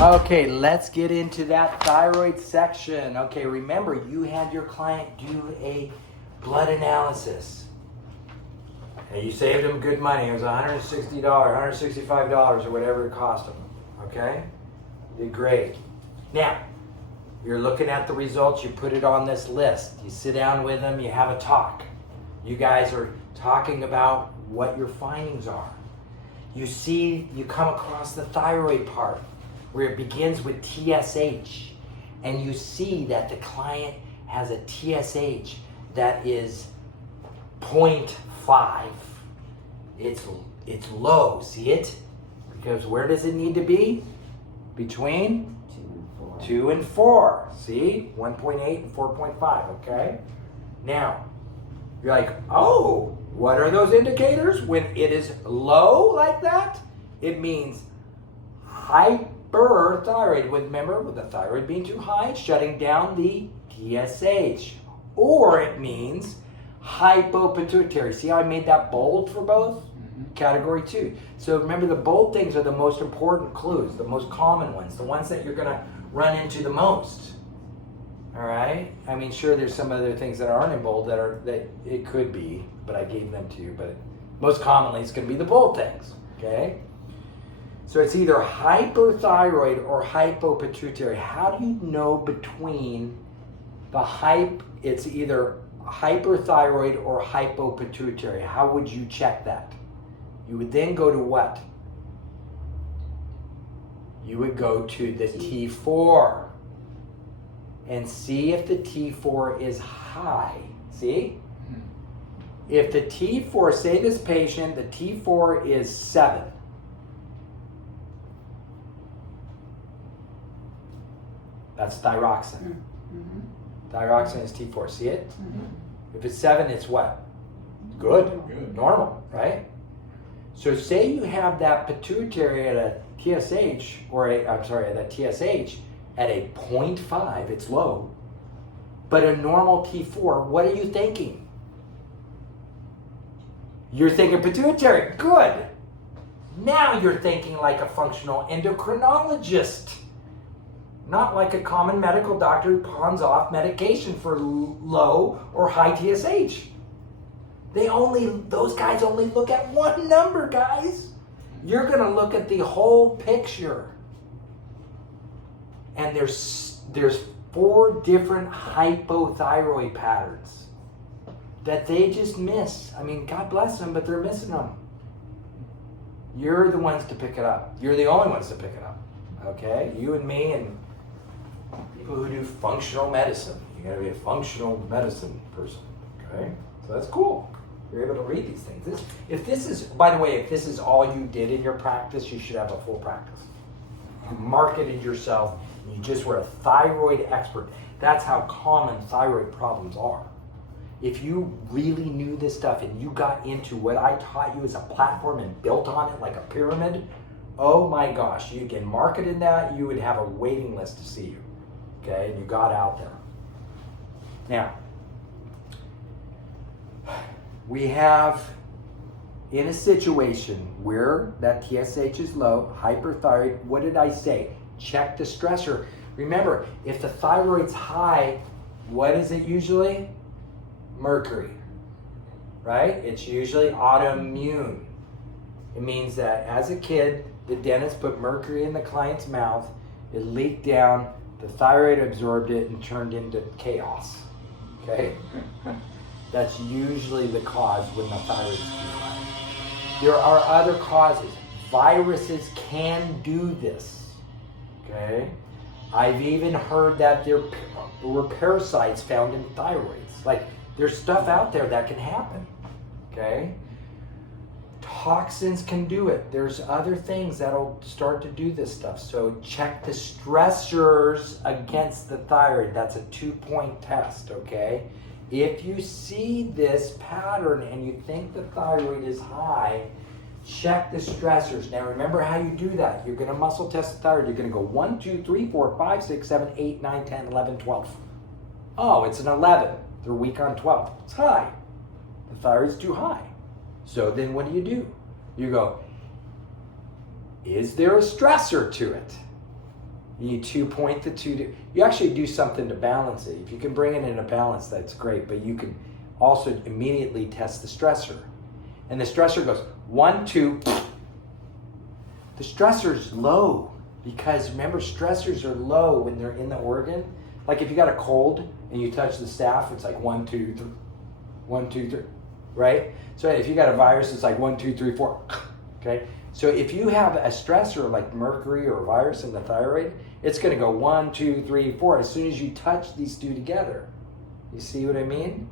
Okay, let's get into that thyroid section. Okay, remember you had your client do a blood analysis. And you saved them good money. It was $160, $165 or whatever it cost them. Okay? You did great. Now, you're looking at the results, you put it on this list. You sit down with them, you have a talk. You guys are talking about what your findings are. You come across the thyroid part where it begins with TSH, and you see that the client has a TSH that is 0.5. It's low, see it? Because where does it need to be? Between 2 and 4. See? 1.8 and 4.5, okay? Now, you're like, oh, what are those indicators? When it is low like that, it means hyperthyroid. Remember, with the thyroid being too high, it's shutting down the TSH. Or it means hypopituitary. See how I made that bold for both? Category 2. So remember, the bold things are the most important clues, the most common ones, the ones that you're going to run into the most. All right? I mean, sure, there's some other things that aren't in bold that it could be, but I gave them to you. But most commonly, it's going to be the bold things. Okay? So it's either hyperthyroid or hypopituitary. How do you know between it's either hyperthyroid or hypopituitary? How would you check that? You would then go to what? You would go to the T4 and see if the T4 is high. See? If the T4, say this patient, the T4 is 7. That's thyroxine. Thyroxine is T4. See it? If it's 7, it's what? Good. Normal, right? So say you have that pituitary at a TSH, that TSH at a 0.5, it's low, but a normal T4, what are you thinking? You're thinking pituitary. Good. Now you're thinking like a functional endocrinologist, not like a common medical doctor who pawns off medication for low or high TSH. Those guys only look at one number, guys. You're going to look at the whole picture. And there's 4 different hypothyroid patterns that they just miss. I mean, God bless them, but they're missing them. You're the ones to pick it up. You're the only ones to pick it up. Okay? You and me and people who do functional medicine. You got to be a functional medicine person. Okay? So that's cool. You're able to read these things. If this is all you did in your practice, you should have a full practice. You marketed yourself, and you just were a thyroid expert. That's how common thyroid problems are. If you really knew this stuff and you got into what I taught you as a platform and built on it like a pyramid, oh my gosh, you can market in that, you would have a waiting list to see you. Okay, and you got out there. Now, we have in a situation where that TSH is low, hyperthyroid, what did I say? Check the stressor. Remember, if the thyroid's high, what is it usually? Mercury, right? It's usually autoimmune. It means that as a kid, the dentist put mercury in the client's mouth, it leaked down, the thyroid absorbed it and turned into chaos, okay? That's usually the cause when the thyroid is too high. There are other causes. Viruses can do this, okay? I've even heard that there were parasites found in thyroids. Like, there's stuff out there that can happen, okay? Toxins can do it. There's other things that'll start to do this stuff. So check the stressors against the thyroid. That's a 2-point test, okay? If you see this pattern and you think the thyroid is high, check the stressors. Now remember how you do that. You're going to muscle test the thyroid. You're going to go 1, 2, 3, 4, 5, 6, 7, 8, 9, 10, 11, 12. Oh, it's an 11. They're weak on 12. It's high. The thyroid's too high. So then what do? You go, is there a stressor to it? You point the two. You actually do something to balance it. If you can bring it in a balance, that's great. But you can also immediately test the stressor. And the stressor goes 1, 2. The stressor's low because remember, stressors are low when they're in the organ. Like if you got a cold and you touch the staph, it's like 1, 2, 3, 1, 2, 3, right? So if you got a virus, it's like 1, 2, 3, 4. Okay. So if you have a stressor like mercury or a virus in the thyroid, it's going to go 1, 2, 3, 4 as soon as you touch these two together. You see what I mean?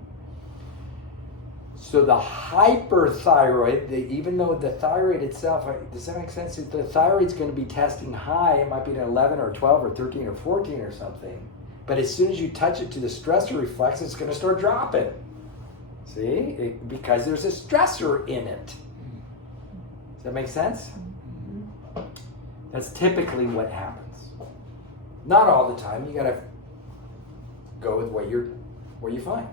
So the hyperthyroid, even though the thyroid itself, does that make sense? If the thyroid's going to be testing high, it might be an 11 or 12 or 13 or 14 or something. But as soon as you touch it to the stressor reflex, it's going to start dropping. See? Because there's a stressor in it. Does that make sense? That's typically what happens. Not all the time. You got to go with what you find.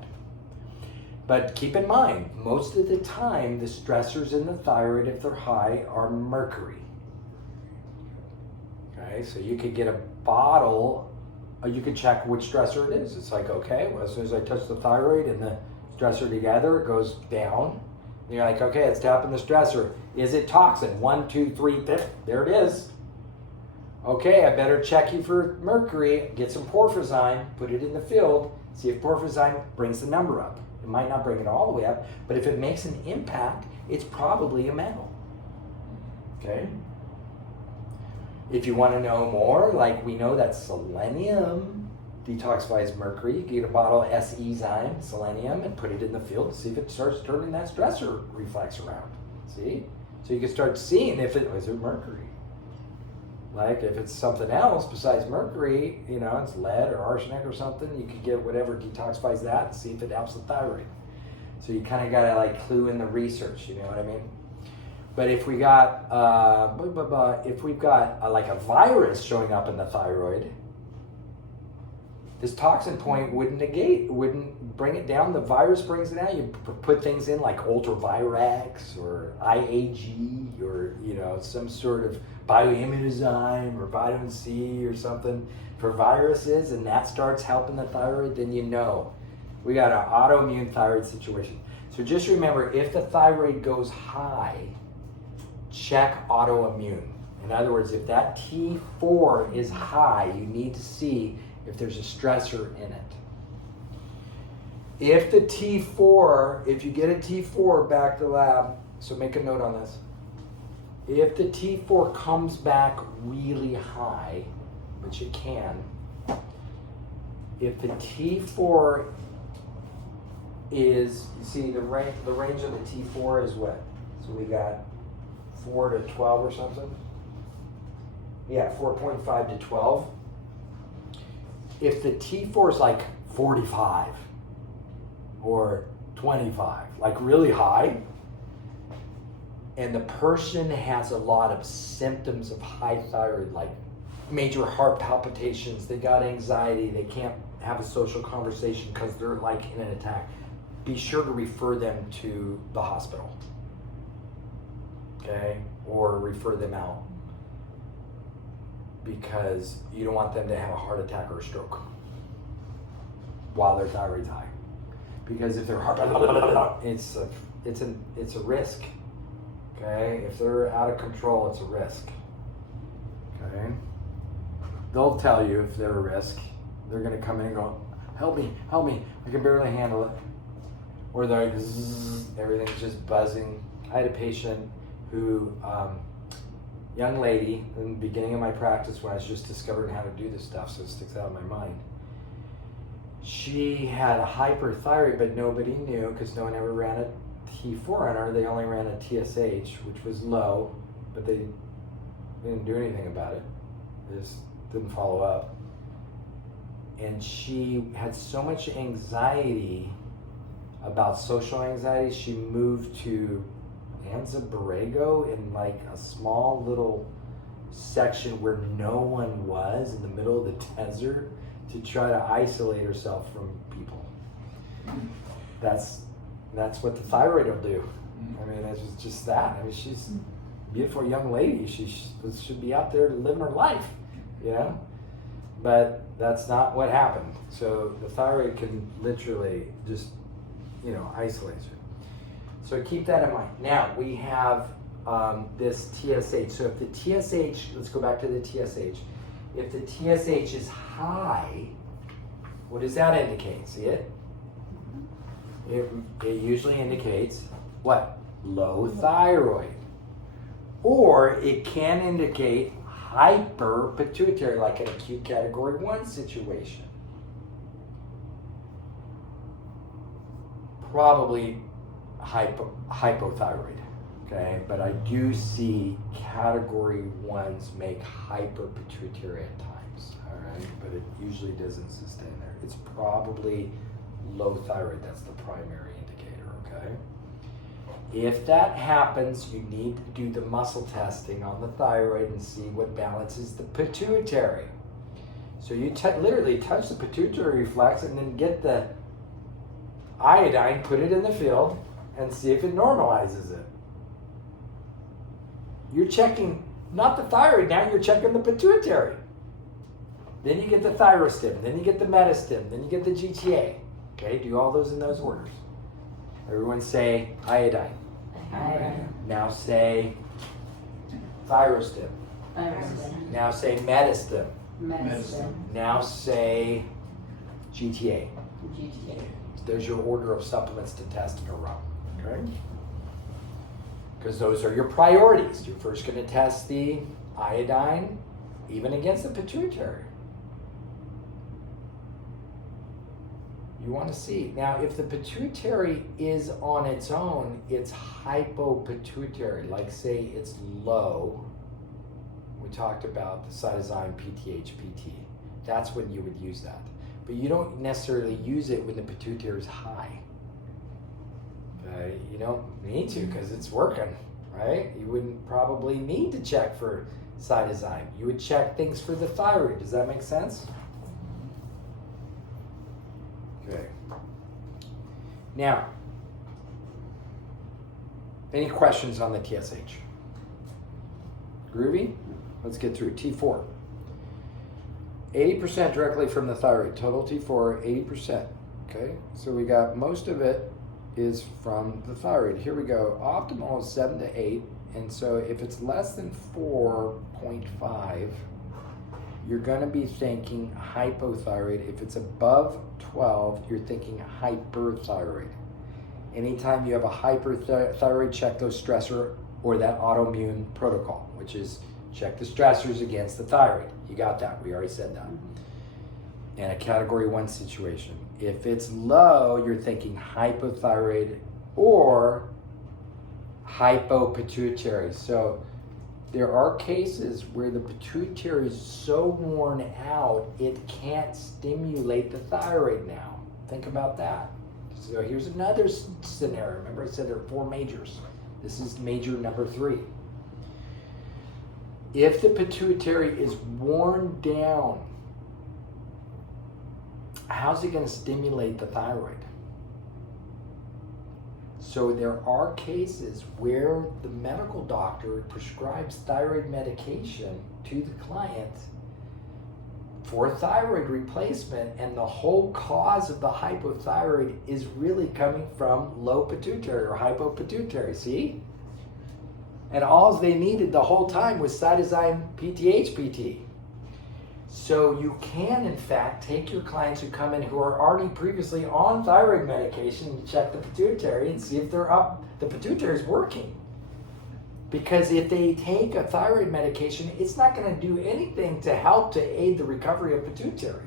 But keep in mind, most of the time, the stressors in the thyroid, if they're high, are mercury. Okay, so you could get a bottle, you could check which stressor it is. It's like, okay, well, as soon as I touch the thyroid and the stressor together, it goes down. And you're like, okay, it's tapping the stressor. Is it toxin? 1, 2, 3, there it is. Okay, I better check you for mercury, get some porphyrin, put it in the field, see if porphyrin brings the number up. It might not bring it all the way up, but if it makes an impact, it's probably a metal. Okay? If you want to know more, like we know that selenium detoxifies mercury, you get a bottle of S-enzyme, selenium, and put it in the field to see if it starts turning that stressor reflex around. See? So you can start seeing if is it mercury. Like if it's something else besides mercury, it's lead or arsenic or something, you could get whatever detoxifies that and see if it helps the thyroid. So you kind of got to like clue in the research, you know what I mean? But if we got, like a virus showing up in the thyroid, this toxin point wouldn't bring it down. The virus brings it down. You put things in like Ultravirax or IAG or, some sort of bioimmunozyme or vitamin C or something for viruses, and that starts helping the thyroid, then we got an autoimmune thyroid situation. So just remember, if the thyroid goes high, check autoimmune. In other words, if that T4 is high, you need to see if there's a stressor in it. If you get a T4 back to the lab, so make a note on this. If the T4 comes back really high, which it can, if the T4 is, the range of the T4 is what? So we got 4 to 12 or something? Yeah, 4.5 to 12. If the T4 is like 45 or 25, like really high, and the person has a lot of symptoms of high thyroid, like major heart palpitations, they got anxiety, they can't have a social conversation because they're like in an attack, be sure to refer them to the hospital, okay? Or refer them out, because you don't want them to have a heart attack or a stroke while their thyroid's high. Because if their heart, it's a risk. Okay, if they're out of control, it's a risk. Okay, they'll tell you if they're a risk. They're going to come in and go, help me, I can barely handle it. Or they're like, everything's just buzzing. I had a patient who, young lady, in the beginning of my practice when I was just discovering how to do this stuff, so it sticks out in my mind. She had a hyperthyroid, but nobody knew because no one ever ran a T4 on her. They only ran a TSH, which was low, but they didn't do anything about it. They just didn't follow up. And she had so much anxiety about social anxiety, she moved to Anza Borrego in like a small little section where no one was in the middle of the desert to try to isolate herself from people. That's what the thyroid will do. I mean, it's just that. I mean, she's a beautiful young lady. She should be out there living her life, but that's not what happened. So the thyroid can literally just, isolate you. So keep that in mind. Now we have this TSH. So if the TSH, let's go back to the TSH. If the TSH is high, what does that indicate? See it? It usually indicates what? Low thyroid. Or it can indicate hyperpituitary, like an acute category 1 situation. Probably hypothyroid, okay? But I do see category 1s make hyperpituitary at times, all right? But it usually doesn't sustain there. It's probably low thyroid. That's the primary indicator, okay? If that happens, you need to do the muscle testing on the thyroid and see what balances the pituitary. So you literally touch the pituitary reflex and then get the iodine, put it in the field, and see if it normalizes it. You're checking not the thyroid now, you're checking the pituitary. Then you get the thyrostim, then you get the metastim, then you get the GTA. Okay, do all those in those orders. Everyone say iodine. Iodine. Now say thyrostim. Thyrostim. Now say metastim. Medicine. Now say GTA. GTA. There's your order of supplements to test in a row. Okay? Because those are your priorities. You're first going to test the iodine, even against the pituitary. You want to see. Now, if the pituitary is on its own, it's hypopituitary. Like, say it's low. We talked about the cytosine PTH-PT. That's when you would use that. But you don't necessarily use it when the pituitary is high. Okay? You don't need to because it's working, right? You wouldn't probably need to check for cytosine. You would check things for the thyroid. Does that make sense? Okay. Now, any questions on the TSH? Groovy? Let's get through. T4. 80% directly from the thyroid. Total T4, 80%. Okay, so we got most of it is from the thyroid. Here we go. Optimal is 7 to 8. And so if it's less than 4.5, you're going to be thinking hypothyroid. If it's above 12, you're thinking hyperthyroid. Anytime you have a hyperthyroid, check those stressor or that autoimmune protocol, which is check the stressors against the thyroid. You got that. We already said that. And a category 1 situation. If it's low, you're thinking hypothyroid or hypopituitary. So there are cases where the pituitary is so worn out, it can't stimulate the thyroid now. Think about that. So here's another scenario. Remember I said there are 4 majors. This is major number 3. If the pituitary is worn down, how's it going to stimulate the thyroid? So there are cases where the medical doctor prescribes thyroid medication to the client for thyroid replacement, and the whole cause of the hypothyroid is really coming from low pituitary or hypopituitary, see? And all they needed the whole time was cytosine PTH-PT. So you can, in fact, take your clients who come in who are already previously on thyroid medication and check the pituitary and see if they're up, the pituitary is working. Because if they take a thyroid medication, it's not going to do anything to help to aid the recovery of pituitary.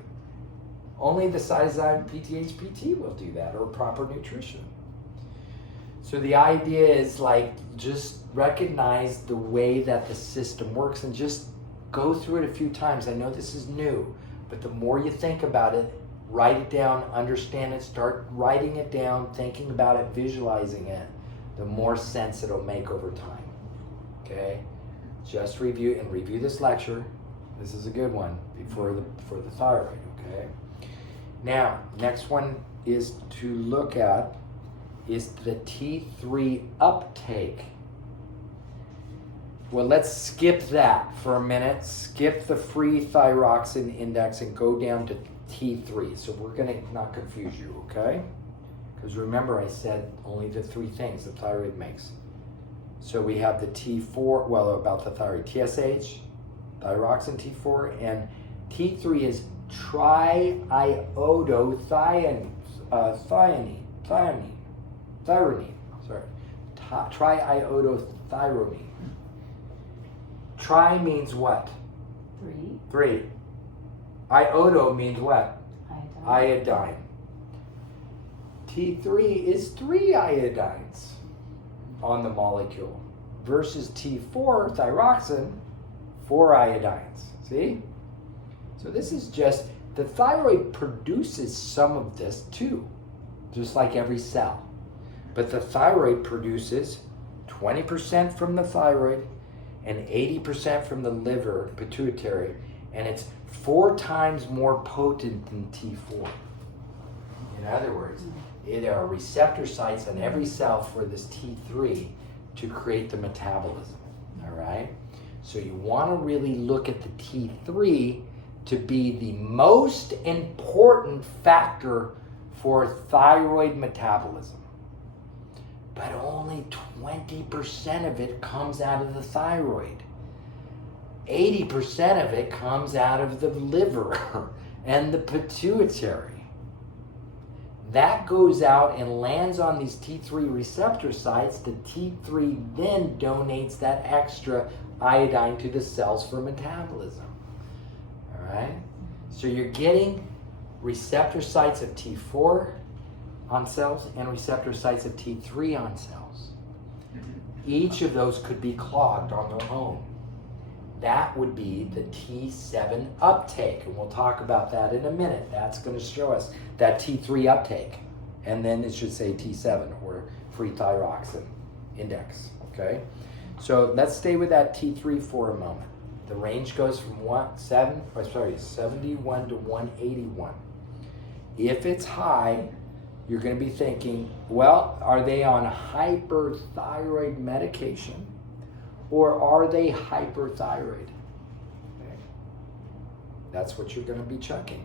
Only the cytosine PTH-PT will do that, or proper nutrition. So the idea is like just recognize the way that the system works and just go through it a few times. I know this is new, but the more you think about it, write it down, understand it, start writing it down, thinking about it, visualizing it, the more sense it'll make over time. Okay? Just review this lecture. This is a good one for the thyroid, okay? Now, next one is to look at is the T3 uptake. Well, let's skip that for a minute. Skip the free thyroxine index and go down to T3. So we're going to not confuse you, okay? Because remember I said only the three things the thyroid makes. So we have the T4, well, about the thyroid, TSH, thyroxine T4, and T3 is triiodothyronine. Triiodothyronine. Tri means what? 3. 3. Iodo means what? Iodine. T3 is 3 iodines on the molecule versus T4, thyroxine, 4 iodines. See? So this is just, the thyroid produces some of this too, just like every cell. But the thyroid produces 20% from the thyroid and 80% from the liver, pituitary, and it's 4 times more potent than T4. In other words, there are receptor sites on every cell for this T3 to create the metabolism, all right? So you want to really look at the T3 to be the most important factor for thyroid metabolism. But only 20% of it comes out of the thyroid. 80% of it comes out of the liver and the pituitary. That goes out and lands on these T3 receptor sites. The T3 then donates that extra iodine to the cells for metabolism. All right? So you're getting receptor sites of T4 on cells and receptor sites of T3 on cells. Each of those could be clogged on their own. That would be the T7 uptake, and we'll talk about that in a minute. That's going to show us that T3 uptake, and then it should say T7 or free thyroxine index, okay? So let's stay with that T3 for a moment. The range goes from 71 to 181. If it's high, you're going to be thinking, well, are they on hyperthyroid medication? Or are they hyperthyroid? Okay. That's what you're going to be checking.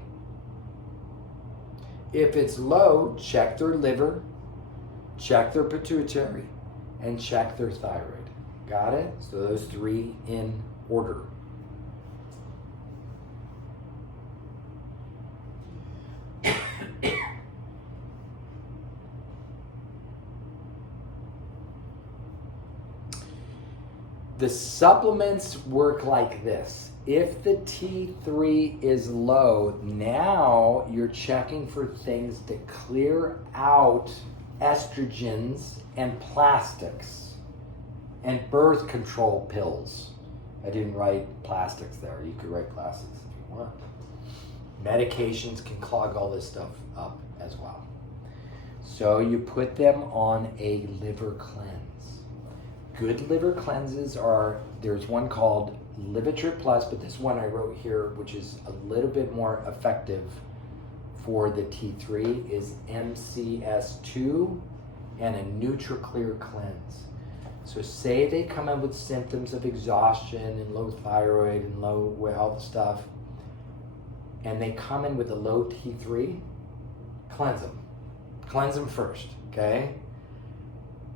If it's low, check their liver, check their pituitary, and check their thyroid. Got it? So those 3 in order. The supplements work like this. If the T3 is low, now you're checking for things to clear out estrogens and plastics and birth control pills. I didn't write plastics there. You could write plastics if you want. Medications can clog all this stuff up as well. So you put them on a liver cleanse. Good liver cleanses are, there's one called Livitrip Plus, but this one I wrote here, which is a little bit more effective for the T3, is MCS2 and a NutriClear cleanse. So say they come in with symptoms of exhaustion and low thyroid and low health stuff, and they come in with a low T3, cleanse them. Cleanse them first, okay?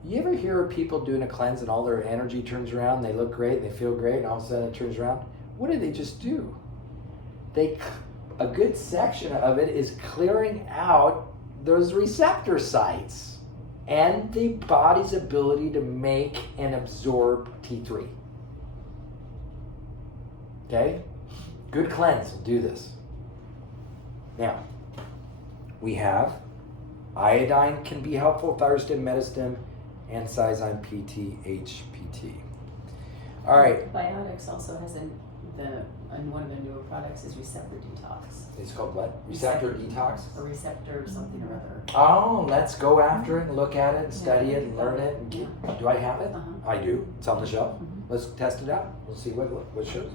You ever hear of people doing a cleanse and all their energy turns around, they look great, they feel great, and all of a sudden it turns around? What do they just do? A good section of it is clearing out those receptor sites and the body's ability to make and absorb T3. Okay? Good cleanse will do this. Now, we have iodine can be helpful, thyroxine, metastem, and Cyzine PT, HPT. All right. Biotics also has and one of the newer products is receptor detox. It's called what? Receptor detox? A receptor something or other. Oh, let's go after it and look at it and study it and learn it. And do I have it? Uh-huh. I do. It's on the shelf. Let's test it out. We'll see what shows.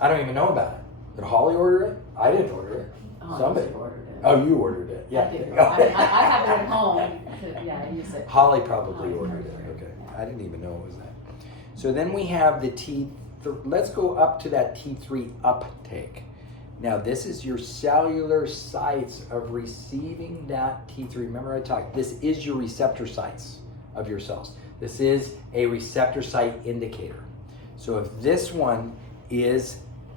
I don't even know about it. Did Holly order it? I didn't order it. Oh, Somebody ordered it. Oh, you ordered it. Yeah. I did. I have it at home. I use it. Holly probably ordered it. Okay. I didn't even know it was that. So then we have the let's go up to that T3 uptake. Now this is your cellular sites of receiving that T3. Remember I talked, this is your receptor sites of your cells. This is a receptor site indicator. So if this one is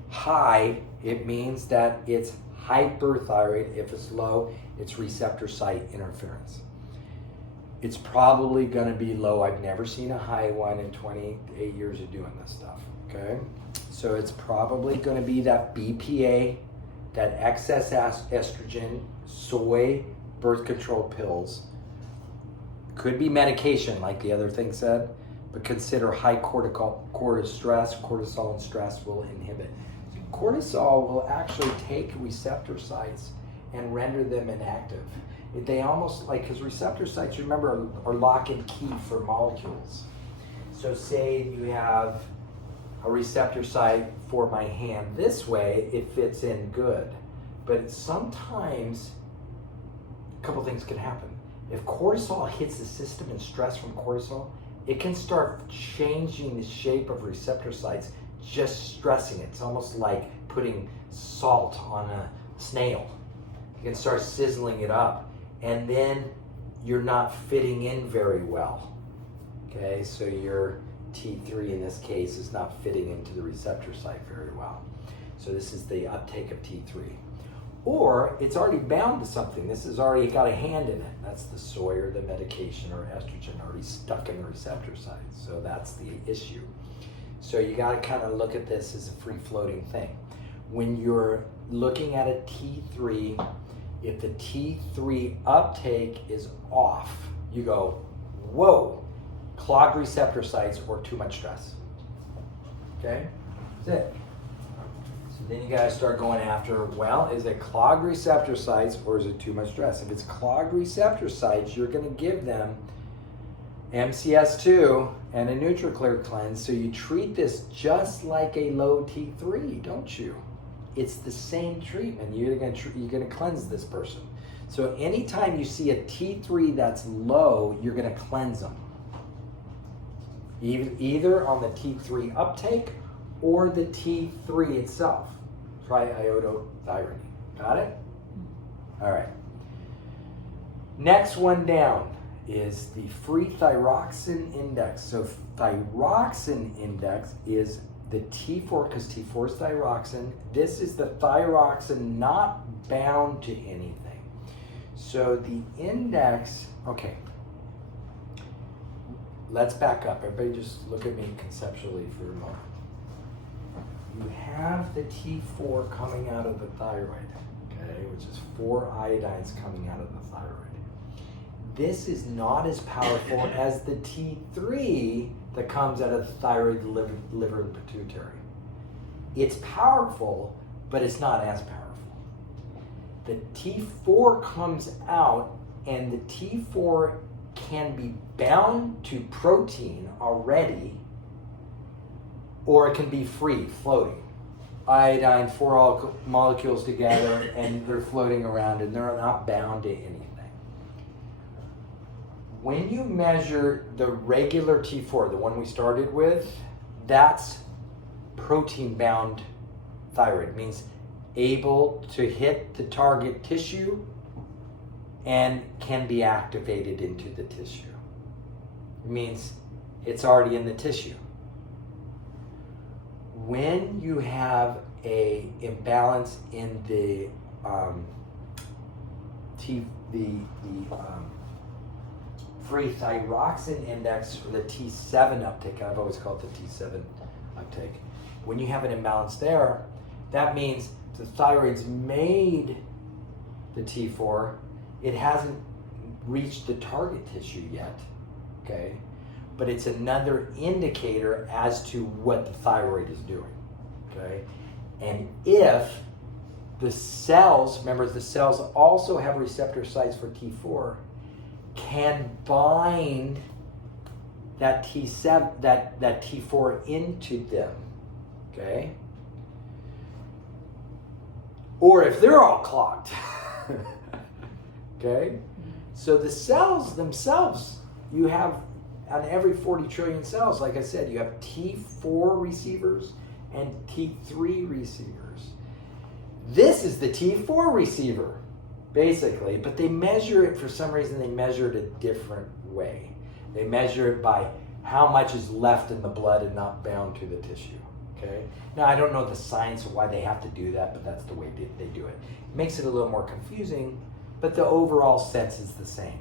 high, it means that it's hyperthyroid. If it's low, it's receptor site interference. It's probably going to be low. I've never seen a high one in 28 years of doing this stuff, okay? So it's probably going to be that BPA, that excess estrogen, soy, birth control pills. Could be medication, like the other thing said, but consider high cortisol and stress will inhibit. Cortisol will actually take receptor sites and render them inactive. They almost like, because receptor sites, remember, are lock and key for molecules. So say you have a receptor site for my hand this way, it fits in good. But sometimes a couple things can happen. If cortisol hits the system and stress from cortisol, it can start changing the shape of receptor sites, just stressing it. It's almost like putting salt on a snail. You can start sizzling it up, and then you're not fitting in very well. Okay, so your T3 in this case is not fitting into the receptor site very well. So this is the uptake of T3. Or it's already bound to something. This has already got a hand in it. That's the soy or the medication or estrogen already stuck in the receptor site. So that's the issue. So you got to kind of look at this as a free-floating thing. When you're looking at a T3, if the T3 uptake is off, you go, whoa, clogged receptor sites or too much stress. Okay? That's it. So then you got to start going after, well, is it clogged receptor sites or is it too much stress? If it's clogged receptor sites, you're going to give them MCS2 and a NutriClear cleanse. So you treat this just like a low T3, don't you? It's the same treatment. You're going to cleanse this person. So anytime you see a T3 that's low, you're going to cleanse them. Either on the T3 uptake or the T3 itself. Triiodothyronine. Got it? All right. Next one down is the free thyroxine index. So thyroxine index is the T4, because T4 is thyroxine. This is the thyroxine not bound to anything. So the index, okay. Let's back up. Everybody just look at me conceptually for a moment. You have the T4 coming out of the thyroid, okay, which is 4 iodines coming out of the thyroid. This is not as powerful as the T3 that comes out of the thyroid, liver, and pituitary. It's powerful, but it's not as powerful. The T4 comes out, and the T4 can be bound to protein already, or it can be free, floating. Iodine, 4 molecules together, and they're floating around, and they're not bound to anything. When you measure the regular T4, the one we started with, that's protein-bound thyroid. It means able to hit the target tissue and can be activated into the tissue. It means it's already in the tissue. When you have a imbalance in the free thyroxine index, or the T7 uptake, I've always called it the T7 uptake. When you have an imbalance there, that means the thyroid's made the T4, it hasn't reached the target tissue yet, okay? But it's another indicator as to what the thyroid is doing, okay? And if the cells, remember the cells also have receptor sites for T4, can bind that T7, that T4 into them, okay? Or if they're all clogged, okay? So the cells themselves, you have on every 40 trillion cells, like I said, you have T4 receivers and T3 receivers. This is the T4 receiver, basically, but they measure it, for some reason, they measure it a different way. They measure it by how much is left in the blood and not bound to the tissue, okay? Now, I don't know the science of why they have to do that, but that's the way they do it. It makes it a little more confusing, but the overall sense is the same.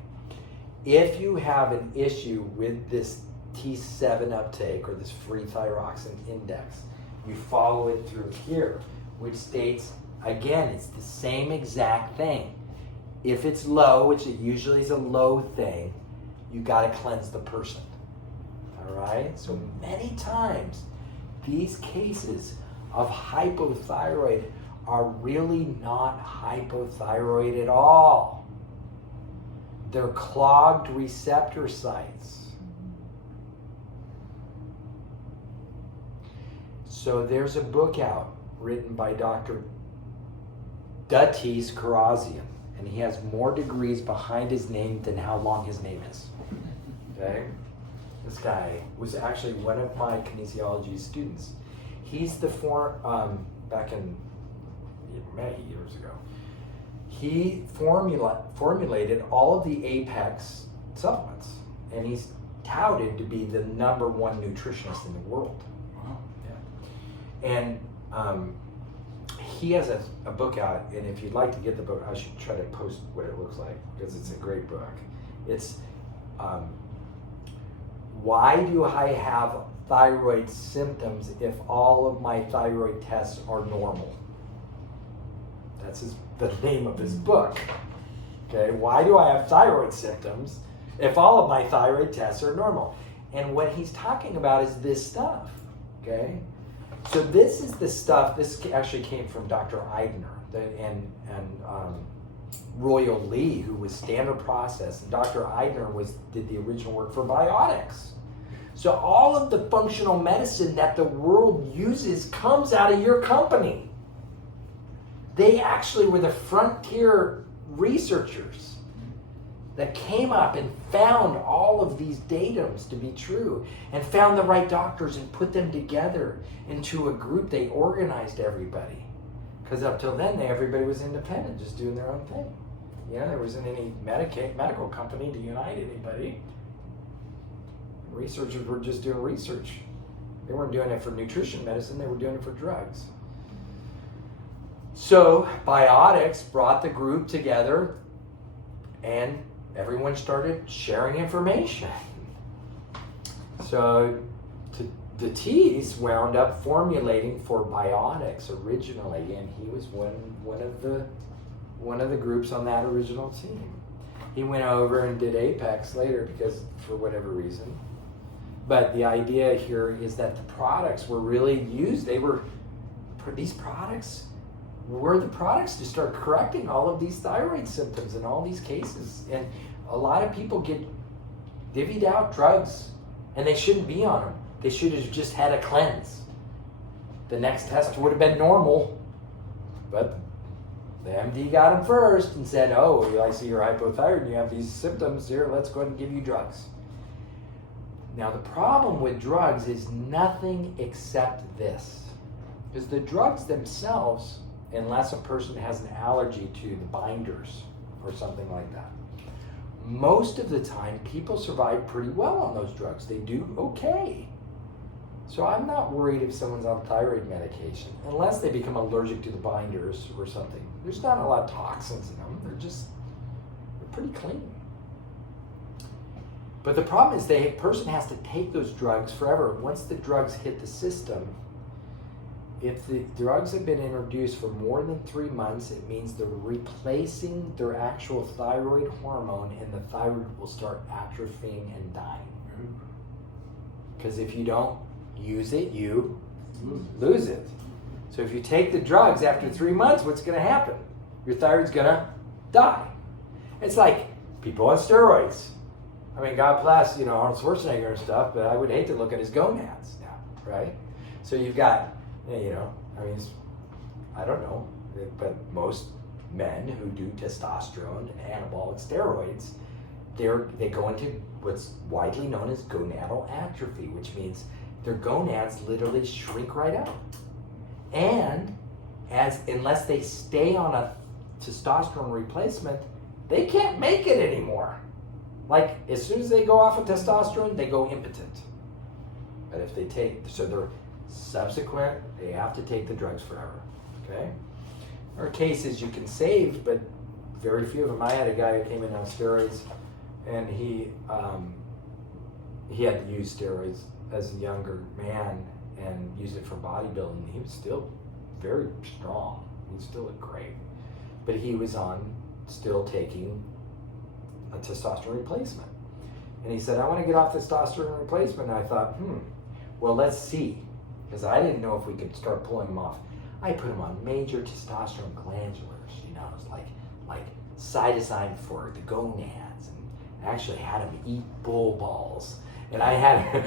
If you have an issue with this T7 uptake or this free thyroxine index, you follow it through here, which states, again, it's the same exact thing. If it's low, which it usually is a low thing, you got to cleanse the person. All right? So many times, these cases of hypothyroid are really not hypothyroid at all. They're clogged receptor sites. So there's a book out written by Dr. Datis Karazian, and he has more degrees behind his name than how long his name is. Okay? This guy was actually one of my kinesiology students. He's the back in many years ago, he formulated all of the Apex supplements, and he's touted to be the #1 nutritionist in the world. Wow. Yeah. And he has a book out, and if you'd like to get the book, I should try to post what it looks like, because it's a great book. It's Why Do I Have Thyroid Symptoms If All of My Thyroid Tests Are Normal? That's the name of his book. Okay, why do I have thyroid symptoms if all of my thyroid tests are normal? And what he's talking about is this stuff. Okay, so this is the stuff. This actually came from Dr. Eidner and Royal Lee, who was Standard Process, and Dr. Eidner did the original work for biotics. So all of the functional medicine that the world uses comes out of your company. They actually were the frontier researchers that came up and found all of these datums to be true, and found the right doctors and put them together into a group. They organized everybody, because up till then everybody was independent, just doing their own thing. Yeah, there wasn't any medical company to unite anybody. Researchers were just doing research. They weren't doing it for nutrition medicine, they were doing it for drugs. So biotics brought the group together, and everyone started sharing information. So the T's wound up formulating for biotics originally, and he was one of the groups on that original team. He went over and did Apex later, because for whatever reason. But the idea here is that the products were really used. These products were the products to start correcting all of these thyroid symptoms in all these cases. And a lot of people get divvied out drugs, and they shouldn't be on them. They should have just had a cleanse. The next test would have been normal, but the MD got them first and said, oh, I see you're hypothyroid and you have these symptoms here, let's go ahead and give you drugs. Now the problem with drugs is nothing except this. Because the drugs themselves, unless a person has an allergy to the binders or something like that, most of the time people survive pretty well on those drugs. They do okay. So I'm not worried if someone's on thyroid medication, unless they become allergic to the binders or something. There's not a lot of toxins in them. They're pretty clean. But the problem is the person has to take those drugs forever. Once the drugs hit the system, if the drugs have been introduced for more than 3 months, it means they're replacing their actual thyroid hormone, and the thyroid will start atrophying and dying. Because if you don't use it, you lose it. So if you take the drugs after 3 months, what's going to happen? Your thyroid's going to die. It's like people on steroids. I mean, God bless, Arnold Schwarzenegger and stuff, but I would hate to look at his gonads now, right? So you've got, I don't know, but most men who do testosterone and anabolic steroids, they go into what's widely known as gonadal atrophy, which means their gonads literally shrink right out. And unless they stay on a testosterone replacement, they can't make it anymore. Like, as soon as they go off of testosterone, they go impotent. But if they they're subsequent, they have to take the drugs forever, okay? There are cases you can save, but very few of them. I had a guy who came in on steroids, and he had to use steroids as a younger man and use it for bodybuilding. He was still very strong. He still looked great. But he was still taking a testosterone replacement. And he said, I want to get off testosterone replacement. And I thought, well, let's see. Because I didn't know if we could start pulling him off. I put him on major testosterone glandulars, it's like cytosine for the gonads, and actually had him eat bull balls. And I had,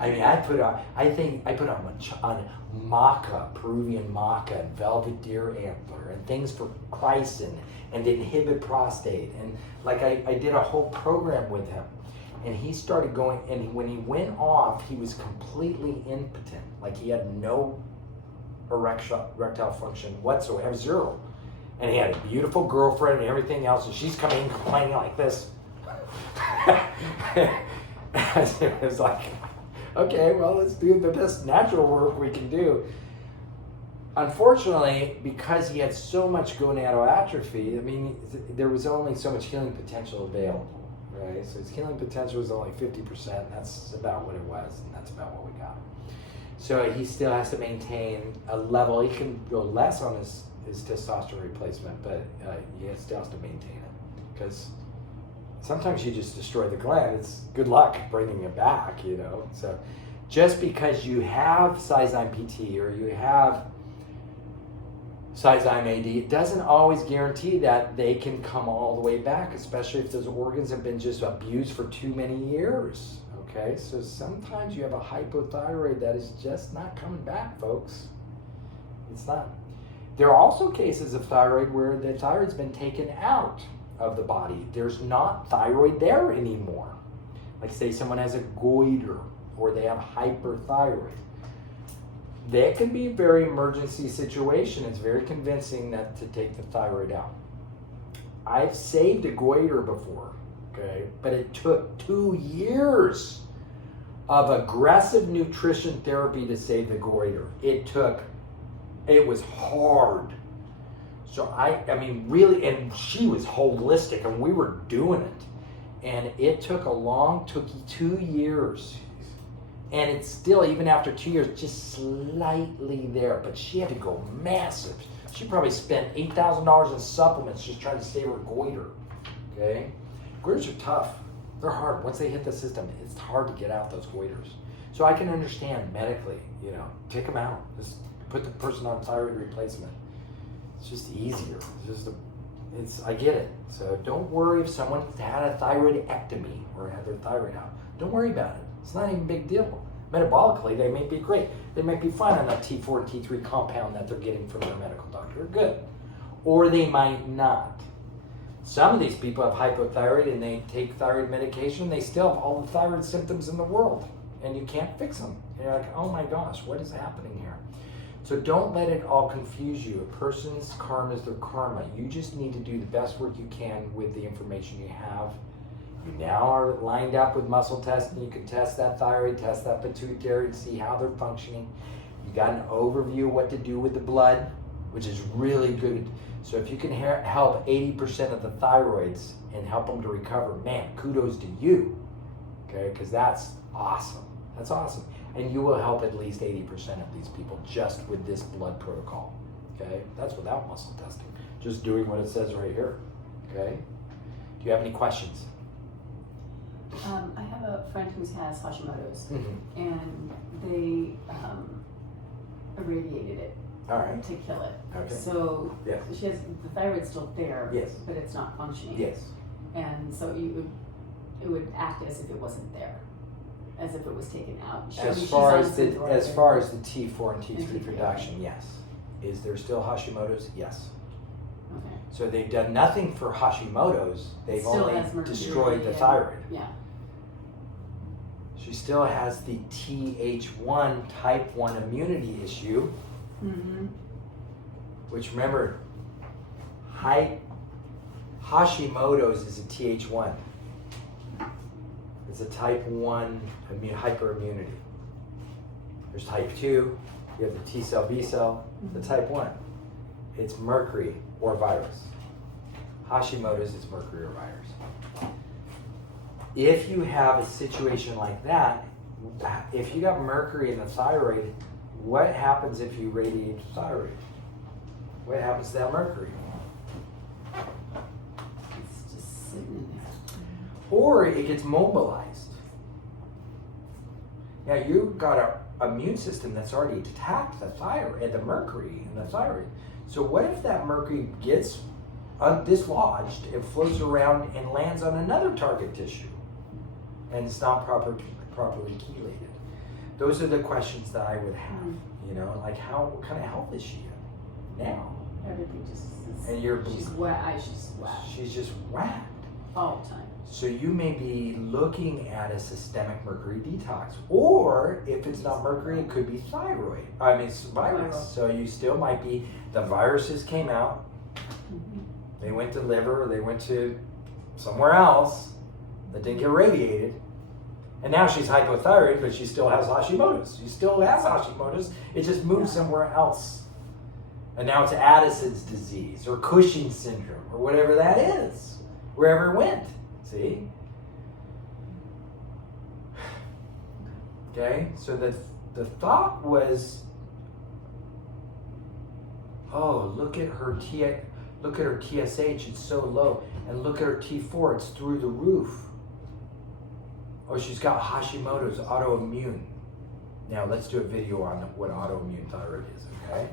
I put on maca, Peruvian maca, and velvet deer antler, and things for chrysin, and inhibit prostate. And like I did a whole program with him. And he started going, and when he went off, he was completely impotent. Like he had no erectile function whatsoever, zero. And he had a beautiful girlfriend and everything else, and she's coming in complaining like this. It was like, okay, well, let's do the best natural work we can do. Unfortunately, because he had so much gonadal atrophy, there was only so much healing potential available, right? So his healing potential was only 50%, and that's about what it was, and that's about what we got. So he still has to maintain a level. He can go less on his testosterone replacement, but he still has to maintain it, because sometimes you just destroy the gland. It's good luck bringing it back, So just because you have Cyzyme PT or you have Cyzyme AD, it doesn't always guarantee that they can come all the way back, especially if those organs have been just abused for too many years. Okay, so sometimes you have a hypothyroid that is just not coming back, folks. It's not. There are also cases of thyroid where the thyroid's been taken out of the body. There's not thyroid there anymore. Like say someone has a goiter or they have hyperthyroid. That can be a very emergency situation. It's very convincing that to take the thyroid out. I've saved a goiter before, okay? But it took 2 years of aggressive nutrition therapy to save the goiter. It was hard. So really, and she was holistic and we were doing it. And it took 2 years. And it's still, even after 2 years, just slightly there. But she had to go massive. She probably spent $8,000 in supplements just trying to save her goiter. Okay? Goiters are tough. They're hard. Once they hit the system, it's hard to get out those goiters. So I can understand medically, take them out. Just put the person on thyroid replacement. It's just easier. I get it. So don't worry if someone had a thyroidectomy or had their thyroid out. Don't worry about it. It's not even a big deal. Metabolically, they may be great. They might be fine on that T4 and T3 compound that they're getting from their medical doctor. Good. Or they might not. Some of these people have hypothyroid and they take thyroid medication. They still have all the thyroid symptoms in the world. And you can't fix them. And you're like, oh my gosh, what is happening here? So don't let it all confuse you. A person's karma is their karma. You just need to do the best work you can with the information you have. You now are lined up with muscle testing. You can test that thyroid, test that pituitary, see how they're functioning. You got an overview of what to do with the blood, which is really good. So if you can help 80% of the thyroids and help them to recover, man, kudos to you, okay? Because that's awesome. That's awesome. And you will help at least 80% of these people just with this blood protocol, okay? That's without muscle testing. Just doing what it says right here, okay? Do you have any questions? I have a friend who has Hashimoto's, and they irradiated it to kill it. Okay. So yes. she has the thyroid's still there, yes, but it's not functioning. Yes. And so it would act as if it wasn't there, as if it was taken out. As far as the T4 and T3 production, yes. Is there still Hashimoto's? Yes. Okay. So they've done nothing for Hashimoto's. They've Still only has mercury, destroyed the yeah. thyroid. Yeah. She still has the Th1 type 1 immunity issue, Mm-hmm. which remember, Hashimoto's is a Th1. It's a type 1 hyperimmunity. There's type 2, you have the T cell, B cell, the type 1. It's mercury or virus. Hashimoto's is mercury or virus. If you have a situation like that, if you got mercury in the thyroid, what happens if you radiate the thyroid? What happens to that mercury? It's just sitting in there. Or it gets mobilized. Now you've got an immune system that's already attacked the thyroid, the mercury in the thyroid. So what if that mercury gets dislodged, it floats around and lands on another target tissue, and it's not properly chelated? Those are the questions that I would have. You know, like what kind of health is she in now? Everything just is. And you're she's wet. She's wet She's just whacked. all the time. So you may be looking at a systemic mercury detox, or if it's not mercury, it could be thyroid. I mean, it's virus. Viral. So you still might be, the viruses came out, Mm-hmm. they went to liver, or they went to somewhere else that didn't get radiated. And now she's hypothyroid, but she still has Hashimoto's. She still has Hashimoto's. It just moved somewhere else. And now it's Addison's disease or Cushing's syndrome or whatever that is, wherever it went. See? Okay, so the thought was, oh, look at her TSH, it's so low, and look at her T4, it's through the roof. Oh, she's got Hashimoto's, autoimmune. Now let's do a video on what autoimmune thyroid is, okay?